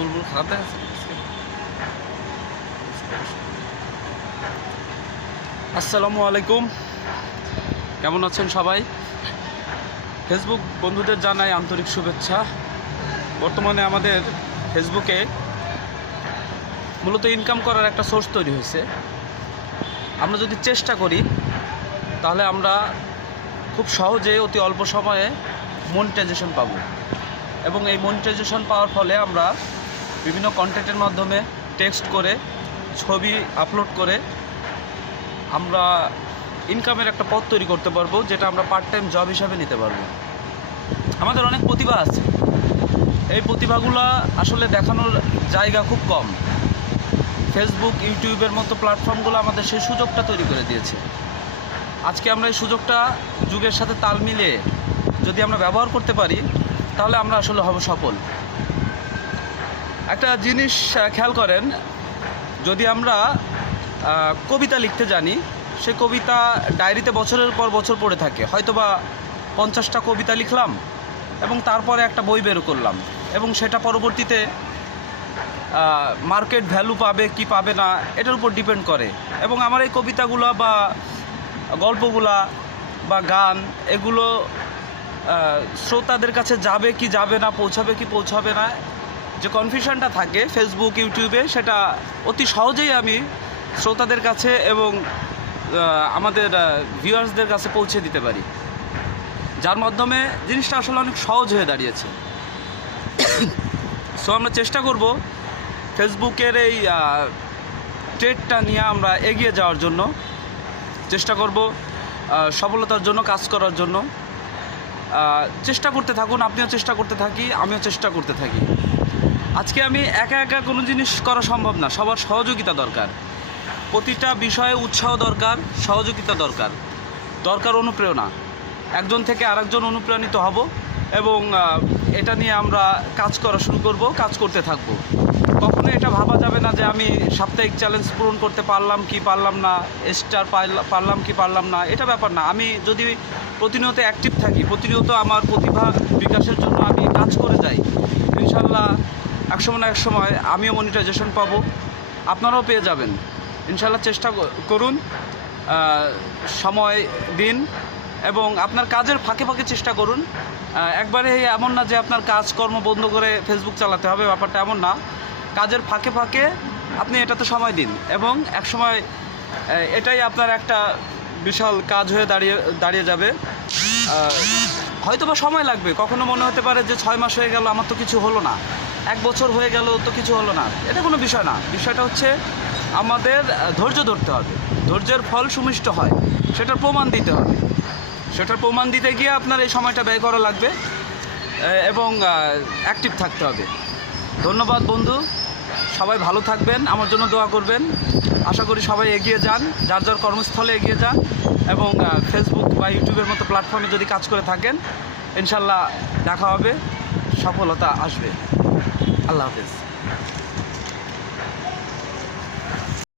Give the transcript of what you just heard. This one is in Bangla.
চুলমুল খারাপ দেখাচ্ছে আসসালামু আলাইকুম। কেমন আছেন সবাই? ফেসবুক বন্ধুদের জানাই আন্তরিক শুভেচ্ছা। বর্তমানে আমাদের ফেসবুকে মূলত ইনকাম করার একটা সোর্স তৈরি হয়েছে। আমরা যদি চেষ্টা করি, তাহলে আমরা খুব সহজে অতি অল্প সময়ে মনিটাইজেশন পাবো। এবং এই মনিটাইজেশন পাওয়ার ফলে আমরা বিভিন্ন কন্টেন্টের মাধ্যমে টেক্সট করে, ছবি আপলোড করে আমরা ইনকামের একটা পথ তৈরি করতে পারব, যেটা আমরা পার্ট টাইম জব হিসাবে নিতে পারব। আমাদের অনেক প্রতিভা আছে। এই প্রতিভাগুলো আসলে দেখানোর জায়গা খুব কম। ফেসবুক ইউটিউবের মতো প্ল্যাটফর্মগুলো আমাদের সেই সুযোগটা তৈরি করে দিয়েছে। আজকে আমরা এই সুযোগটা যুগের সাথে তাল মিলিয়ে যদি আমরা ব্যবহার করতে পারি, তাহলে আমরা আসলে হব সফল। একটা জিনিস খেয়াল করেন, যদি আমরা কবিতা লিখতে জানি, সে কবিতা ডায়েরিতে বছরের পর বছর পড়ে থাকে। হয়তোবা পঞ্চাশটা কবিতা লিখলাম এবং তারপরে একটা বই বের করলাম এবং সেটা পরবর্তীতে মার্কেট ভ্যালু পাবে, কি পাবে না, এটার উপর ডিপেন্ড করে। এবং আমার এই কবিতাগুলো বা গল্পগুলা বা গান, এগুলো শ্রোতাদের কাছে যাবে কি যাবে না, পৌঁছাবে কি পৌঁছাবে না যে কনফিউশনটা থাকে ফেসবুক ইউটিউবে সেটা অতি সহজেই আমি শ্রোতাদের কাছে এবং আমাদের ভিউয়ার্সদের কাছে পৌঁছে দিতে পারি। যার মাধ্যমে জিনিসটা আসলে অনেক সহজ হয়ে দাঁড়িয়েছে। সো আমরা চেষ্টা করব ফেসবুকের এই ট্রেডটা নিয়ে আমরা এগিয়ে যাওয়ার জন্য। চেষ্টা করব সফলতার জন্য, কাজ করার জন্য। চেষ্টা করতে থাকুন, আপনিও চেষ্টা করতে থাকি, আমিও চেষ্টা করতে থাকি। আজকে আমি একা একা কোনো জিনিস করা সম্ভব না। সবার সহযোগিতা দরকার। প্রতিটা বিষয়ে উৎসাহ দরকার, সহযোগিতা দরকার। দরকার অনুপ্রেরণা। একজন থেকে আরেকজন অনুপ্রাণিত হব এবং এটা নিয়ে আমরা কাজ করা শুরু করব, কাজ করতে থাকব। কখনো এটা ভাবা যাবে না যে আমি সাপ্তাহিক চ্যালেঞ্জ পূরণ করতে পারলাম কি পারলাম না স্টার পারলাম কি পারলাম না, এটা ব্যাপার না। আমি যদি প্রতিনিয়ত অ্যাক্টিভ থাকি, প্রতিনিয়ত আমার প্রতিভা বিকাশের জন্য আমি কাজ করে যাই, ইনশাল্লাহ একসময় না এক সময় আমিও মনিটাইজেশন পাবো। আপনারাও পেয়ে যাবেন। ইনশাল্লাহ চেষ্টা করুন সময় দিন এবং আপনার কাজের ফাঁকে ফাঁকে চেষ্টা করুন। একবারে এমন না যে আপনার কাজকর্ম বন্ধ করে ফেসবুক চালাতে হবে ব্যাপারটা এমন না। কাজের ফাঁকে ফাঁকে আপনি এটাতে সময় দিন এবং একসময় আহ, এটাই আপনার একটা বিশাল কাজ হয়ে দাঁড়িয়ে দাঁড়িয়ে যাবে। হয়তো বা সময় লাগবে কখনো মনে হতে পারে যে ছয় মাস হয়ে গেল আমার তো কিছু হলো না। এক বছর হয়ে গেল তো কিছু হলো না। এটা কোনো বিষয় না। বিষয়টা হচ্ছে আমাদের ধৈর্য ধরতে হবে। ধৈর্যের ফল সুমিষ্ট হয়, সেটার প্রমাণ দিতে হবে। সেটার প্রমাণ দিতে গিয়ে আপনার এই সময়টা ব্যয় করা লাগবে এবং অ্যাক্টিভ থাকতে হবে। ধন্যবাদ বন্ধু। সবাই ভালো থাকবেন, আমার জন্য দোয়া করবেন। আশা করি সবাই এগিয়ে যান, যার যার কর্মস্থলে এগিয়ে যান, এবং ফেসবুক বা ইউটিউবের মতো প্ল্যাটফর্মে যদি কাজ করে থাকেন, ইনশাল্লাহ দেখা হবে, সফলতা আসবে। আল্লাহ হাফেজ